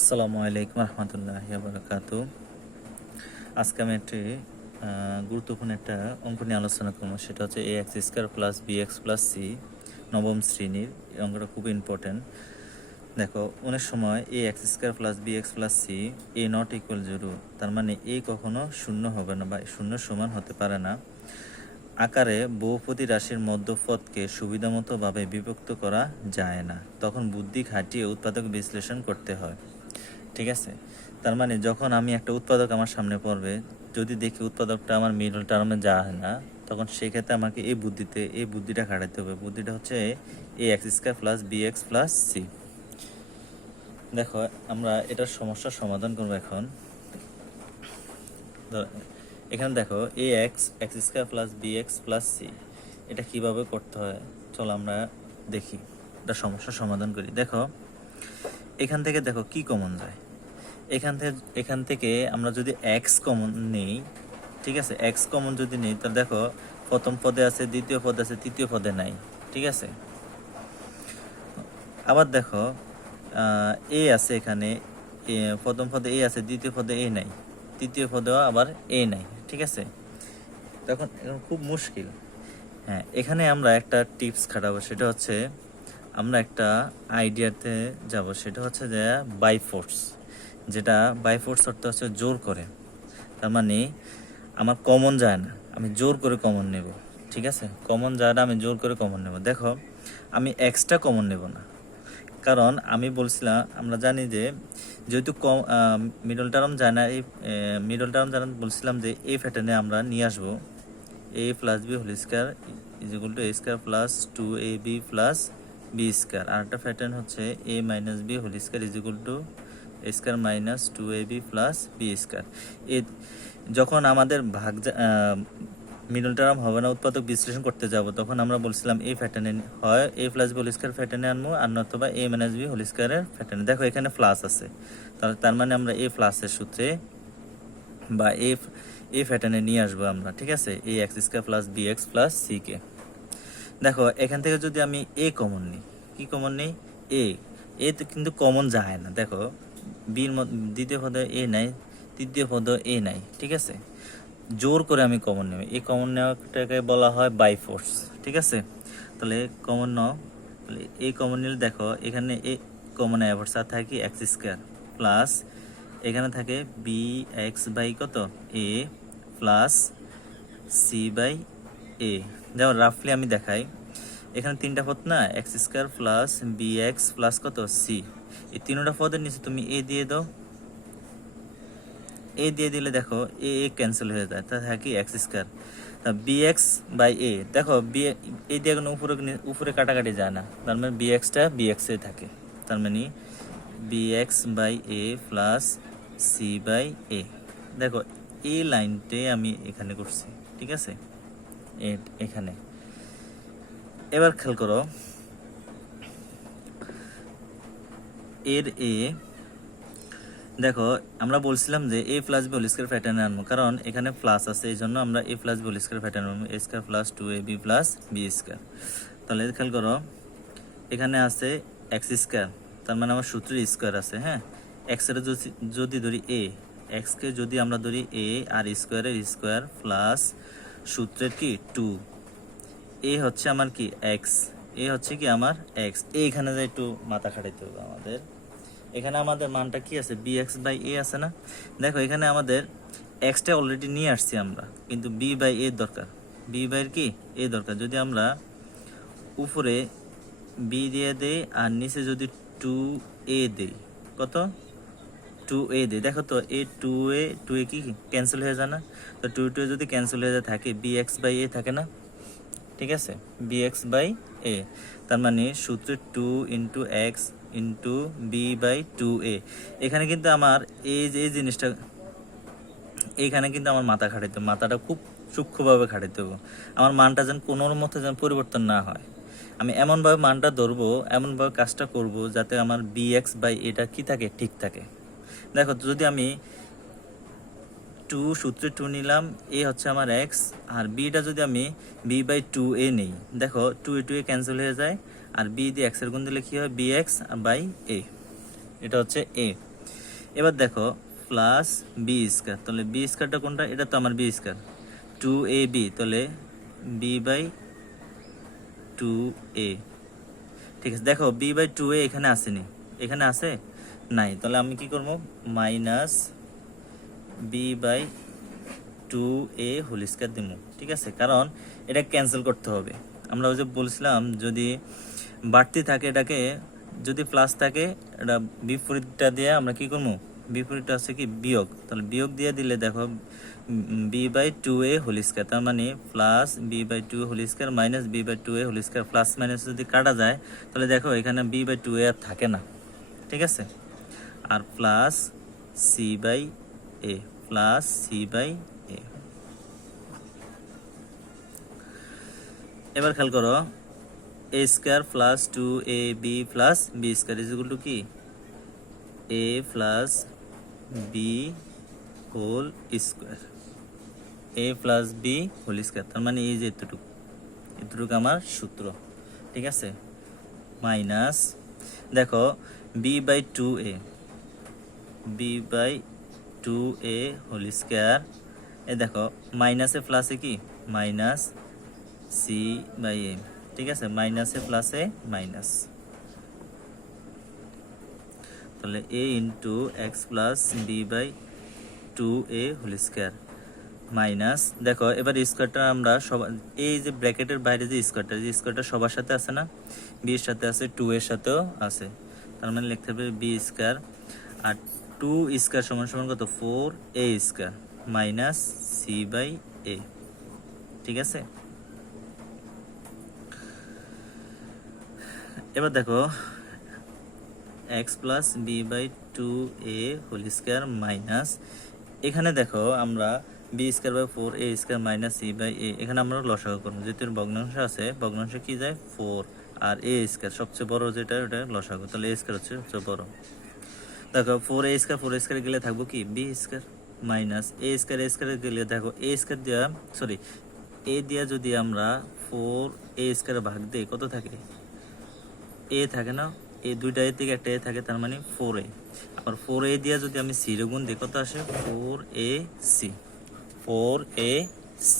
আসসালামু আলাইকুম রহমতুল্লাহি ওয়া বারাকাতুহু। আজকে আমি একটি গুরুত্বপূর্ণ একটা অঙ্ক নিয়ে আলোচনা করব। সেটা হচ্ছে a x square plus B x plus c, নবম শ্রেণীর। এই অঙ্কটা খুব ইম্পর্টেন্ট। দেখো, অনেক সময় a x square plus B x plus c a not equal zero, তার মানে এ কখনো শূন্য হবে না বা শূন্য সমান হতে পারে না। আকারে বহুপদী রাশির মধ্যপদকে সুবিধামতোভাবে বিভক্ত করা যায় না, তখন বুদ্ধি খাটিয়ে উৎপাদক বিশ্লেষণ করতে হয়। ঠিক আছে, তার মানে যখন আমি একটা উৎপাদক আমার সামনে পড়বে, যদি দেখি উৎপাদকটা আমার মিডল টার্মে যায় না, তখন সেক্ষেত্রে আমাকে এই বুদ্ধিটা খাটাতে হবে। বুদ্ধিটা হচ্ছে a x square plus B x plus c. দেখো, আমরা এটার সমস্যার সমাধান করবো এখন। এখানে দেখো a x x square plus B x plus c, এটা কীভাবে করতে হয় চলো আমরা দেখি, এটা সমস্যার সমাধান করি। দেখো, এখান থেকে দেখো কি কমন যায়। এখান থেকে আমরা যদি এক্স কমন নেই, ঠিক আছে, এক্স কমন যদি নেই, তাহলে দেখো প্রথম পদে আছে, দ্বিতীয় পদে আছে, তৃতীয় পদে নাই। ঠিক আছে, আবার দেখো এ আছে এখানে, প্রথম পদে এ আছে, দ্বিতীয় পদে এ নাই, তৃতীয় পদেও আবার এ নাই। ঠিক আছে, তখন এখন খুব মুশকিল। হ্যাঁ, এখানে আমরা একটা টিপস খাটাবো, সেটা হচ্ছে আমরা একটা আইডিয়াতে যাব, সেটা হচ্ছে যে বাই ফোর্স। যেটা বাই ফোর্স অর্থ হচ্ছে জোর করে, তার মানে আমার কমন যায় না, আমি জোর করে কমন নেব। ঠিক আছে, কমন যায় না, আমি জোর করে কমন নেব। দেখো, আমি এক্সট্রা কমন নেব না, কারণ আমি বলছিলাম, আমরা জানি যে যেহেতু মিডল টার্ম যায় না, এই মিডল টার্ম জানা বলছিলাম যে এই প্যাটার্নে আমরা নিয়ে আসবো a plus B whole square is equal to a square plus two a b plus B square. আর একটা প্যাটার্ন হচ্ছে a minus b whole square is equal to a square minus two a b plus B square. এ যখন আমাদের middle term হবে না, উৎপাদক বিশ্লেষণ করতে যাব, তখন আমরা বলছিলাম এই প্যাটার্নে হয় এ প্লাস বি হোল স্কোয়ার প্যাটার্নে আনবো, আর নতুবা এ মাইনাস বি হোল স্কোয়ারের প্যাটার্নে। দেখো এখানে প্লাস আছে, তার মানে আমরা এ প্লাসের সূত্রে বা এ প্যাটার্নে নিয়ে আসবো আমরা। ঠিক আছে, a x square plus B x plus c কে। দেখো, এখান থেকে যদি আমি এ কমন নিই, কি কমন নিই? এ তো কিন্তু কমন যায় না। দেখো, বির দ্বিতীয় পদে এ নাই, তৃতীয় পদে এ নাই। ঠিক আছে, জোর করে আমি কমন নেব, এই কমন নেওয়াটাকে বলা হয় বাই ফোর্স। ঠিক আছে, তাহলে কমন নাও, তাহলে এই কমন নিলে দেখো এখানে এ কমন অ্যাভার্সার থাকে এক্স স্কোয়ার প্লাস এখানে থাকে বি এক্স বাই কত A plus C by A. যেমন রাফলি আমি দেখাই, এখানে তিনটা পদ না, X square plus B x plus কত সি, এই তিনটা পদের নিচে তুমি এ দিয়ে দাও। এ দিয়ে দিলে দেখো এ এ ক্যান্সেল হয়ে যায়, তা থাকে x square b x by a. দেখো এ দিয়ে কোনো উপরে কাটাকাটি যায় না, তার মানে বি এক্সটা বি এক্সে থাকে, তার মানে b x by a plus C by a. দেখো, এই লাইনটে আমি এখানে করছি। ঠিক আছে, এখানে এবার খেয়াল করো, এর এ দেখো, আমরা বলছিলাম যে a plus B whole square প্যাটার্নে আনবো, কারণ এখানে প্লাস আছে, এই জন্য আমরা a plus B whole square pattern আনবো, a square plus two a b plus B square. তাহলে খেয়াল করো, এখানে আছে এক্স স্কোয়ার, তার মানে আমার সূত্রের স্কোয়ার আছে। হ্যাঁ, এক্সের যদি ধরি এ, এক্সকে যদি আমরা ধরি এ, আর স্কোয়ারের স্কোয়ার প্লাস সূত্রের কি টু, এ হচ্ছে আমার কি এক্স, এ হচ্ছে কি আমার এক্স। এইখানে যে একটু মাথা খাটাইতে হবে আমাদের, এখানে আমাদের মানটা কি আছে, বি এক্স বাই এ আছে না। দেখো, এখানে আমাদের এক্সটা অলরেডি নিয়ে আসছি আমরা, কিন্তু বি বাই এর দরকার, বি বাই কি এ দরকার। যদি আমরা উপরে বি দিয়ে দেই আর নিচে যদি টু এ দেই, কত টু এ দেই, দেখো তো এ টু এ কি ক্যান্সেল হয়ে যায় না, তো টু যদি ক্যান্সেল হয়ে যায় থাকে বি এক্স বাই এ থাকে না। ঠিক আছে, বি এক্স বাই এ, তার মানে সূত্রে two into x into b by two a. এখানে কিন্তু আমার এই জিনিসটা, এইখানে কিন্তু আমার মাথা খাটাইতে হবে, মাথাটা খুব সূক্ষ্মভাবে খাটাইতে হবে, আমার মানটা যেন কোনোর মধ্যে যেন পরিবর্তন না হয়। আমি এমনভাবে মানটা ধরবো, এমনভাবে কাজটা করব যাতে আমার বি এক্স বাই এটা কি থাকে, ঠিক থাকে। দেখো, যদি আমি টু সূত্রে টু নিলাম, এ হচ্ছে আমার এক্স, আর বিটা যদি আমি বি বাই টু এ নেই, দেখো টু এ ক্যান্সেল হয়ে যায়, আর বি দিয়ে এক্সের গুণ দিলে কী হয়, বি এক্স বাই এ, এটা হচ্ছে এ। এবার দেখো প্লাস বি স্কোয়ার, তাহলে বি স্কোয়ারটা কোনটা, এটা তো আমার বি স্কোয়ার, 2ab, তাহলে b/2a। ঠিক আছে, দেখো b/2a এখানে আসেনি, এখানে আছে নাই, তাহলে আমি কি করব, মাইনাস b/2a হোল স্কোয়ার দিব। ঠিক আছে, কারণ এটা ক্যান্সেল করতে হবে। আমরা ওই যে বলছিলাম যদি বাড়তি থাকে এটাকে, যদি প্লাস থাকে এটা বিপরীতটা দিয়ে আমরা কি করবো, বিপরীতটা আছে কি বিয়োগ, তাহলে বিয়োগ দিয়ে দিলে দেখো b/2a হোল স্কোয়ার, তার মানে plus b/2 whole square minus b/2a whole square, plus minus যদি কাটা যায় তাহলে দেখো এখানে b/2a আর থাকে না। ঠিক আছে, আর প্লাস c/a, প্লাস c/a। এবার খেয়াল করো, a square plus 2ab plus B square is equal to কি a plus B whole square, a plus B whole square, তার মানে এই যে এতটুকু আমার সূত্র। ঠিক আছে, মাইনাস দেখো b/2a, b/2a হোল স্কোয়ার, এ দেখো মাইনাসে প্লাসে কি মাইনাস c/a। ঠিক আছে, মাইনাসে প্লাসে মাইনাস, তাহলে a into x plus b/2a whole square minus, দেখো এবার স্কোয়ারটা আমরা সবার, এই যে ব্র্যাকেটের বাইরে যে স্কোয়ারটা সবার সাথে আছে না, বি এর সাথে আছে, 2 এর সাথেও আছে, তার মানে লিখতে হবে বি স্কোয়ার, আর 2 স্কোয়ার সমান সমান কত 4a স্কোয়ার মাইনাস c/a। ঠিক আছে, এবার দেখো X plus b/2a whole square minus, এখানে দেখো আমরা B square by 4a square minus c/a, এখানে আমরা লসাগু করবো, যেহেতু ভগ্নাংশ আছে, ভগ্নাংশে কি যায় 4, আর a স্কোয়ার সবচেয়ে বড় যেটা ওটা লসাগু, তাহলে a স্কোয়ার হচ্ছে সবচেয়ে বড়। দেখো 4a স্কোয়ার গেলে থাকবো কি B square minus a square গেলে দেখো a স্কোয়ার দিয়া, সরি a দিয়া যদি আমরা 4a স্কোয়ার ভাগ দিই কত থাকে, a থাকে না, এই দুইটা এ থেকে একটা এ থাকে, তার মানে 4a, আবার 4a দিয়ে যদি আমি সি গুণ দিই কত আসে 4ac।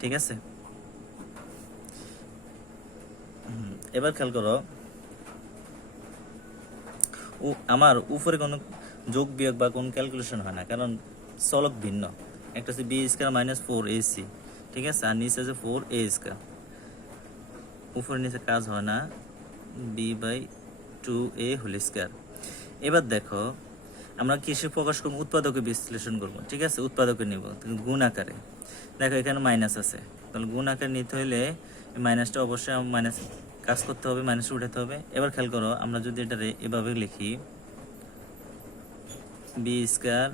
ঠিক আছে, এবার খেয়াল করো, আমার উপরে কোনো যোগ বিয়োগ বা কোনো ক্যালকুলেশন হয় না, কারণ চলক ভিন্ন, একটা হচ্ছে বি স্কোয়ার মাইনাস 4ac। ঠিক আছে, আর নিচে আছে 4a স্কোয়ার, উপরে নিচে কাজ হয় না, b/2a হোল স্কোয়ার। এবার দেখো আমরা কিসে প্রকাশ করবো, উৎপাদকে বিশ্লেষণ করব। ঠিক আছে, উৎপাদকে নিব গুণ আকারে, দেখো এখানে মাইনাস আছে, তাহলে গুণ আকারে নিতে হলে মাইনাসটা অবশ্যই মাইনাস কাজ করতে হবে, মাইনাস উঠাতে হবে। এবার খেয়াল করো, আমরা যদি এটা এভাবে লিখি B square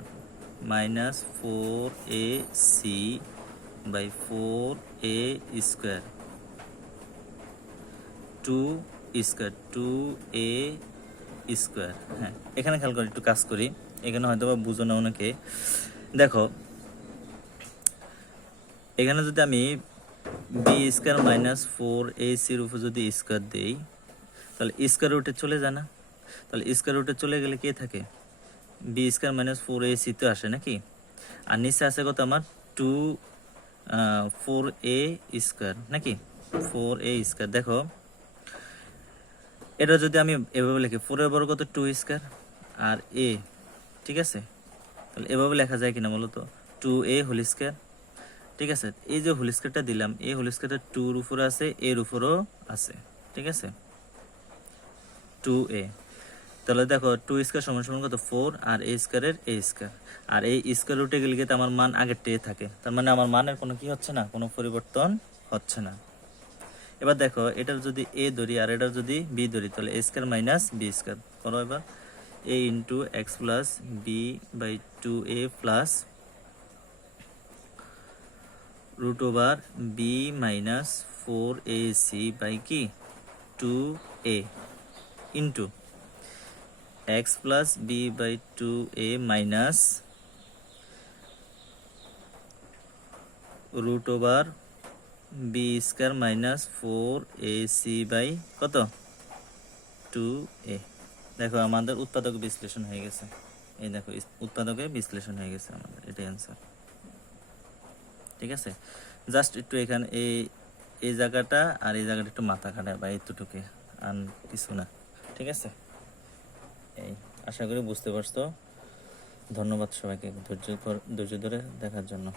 minus 4ac by 4a square 2 square 2a square. হ্যাঁ, এখানে খেয়াল করি, একটু কাজ করি, এখানে হয়তো বা বুঝো না অনেকে। দেখো এখানে যদি আমি বি স্কোয়ার মাইনাস 4ac-র উপর যদি স্কোয়ার দিই, তাহলে স্কোয়ার রুটে চলে যায় না, তাহলে স্কোয়ার রুটে চলে গেলে কে থাকে, বি স্কোয়ার মাইনাস 4ac তো আসে নাকি, আর নিচে আছে কত আমার 4a স্কোয়ার নাকি, 4a স্কোয়ার। দেখো এটা যদি আমি এভাবে লিখি, 4 এর বড় কত 2 স্কোয়ার আর a, ঠিক আছে, তাহলে এভাবে লেখা যায় কিনা বলো তো, 2a হোল স্কোয়ার। ঠিক আছে, এই যে হোল স্কোয়ারটা দিলাম, এই হোল স্কোয়ারটা 2 এর উপরে আছে, এর উপরেও আছে। ঠিক আছে, 2a, তাহলে দেখো 2 স্কোয়ার সমান সমান কত 4, আর a স্কোয়ারের a স্কোয়ার, আর এই স্কোয়ার রুটে গেলে তো আমার মান আগের টে থাকে, তার মানে আমার মানের কোনো কি হচ্ছে না, কোনো পরিবর্তন হচ্ছে না। এবার দেখো এটার যদি a ধরি আর এটার যদি b ধরি, তাহলে a square minus b square করো, এবার a into x plus b/2a plus root over b minus 4ac by কি 2a into x plus b/2a minus root over b square minus 4ac by কত 2a। দেখো আমাদের উৎপাদক বিশ্লেষণ হয়ে গেছে, এই দেখো উৎপাদকে বিশ্লেষণ হয়ে গেছে আমাদের, এটাই অ্যান্সার। ঠিক আছে, জাস্ট একটু এখানে এই এই জায়গাটা আর এই জায়গাটা একটু মাথা খাটায় বা এতটুকু, আর কিছু না। ঠিক আছে, এই আশা করি বুঝতে পারছো। ধন্যবাদ সবাইকে ধৈর্য ধরে দেখার জন্য।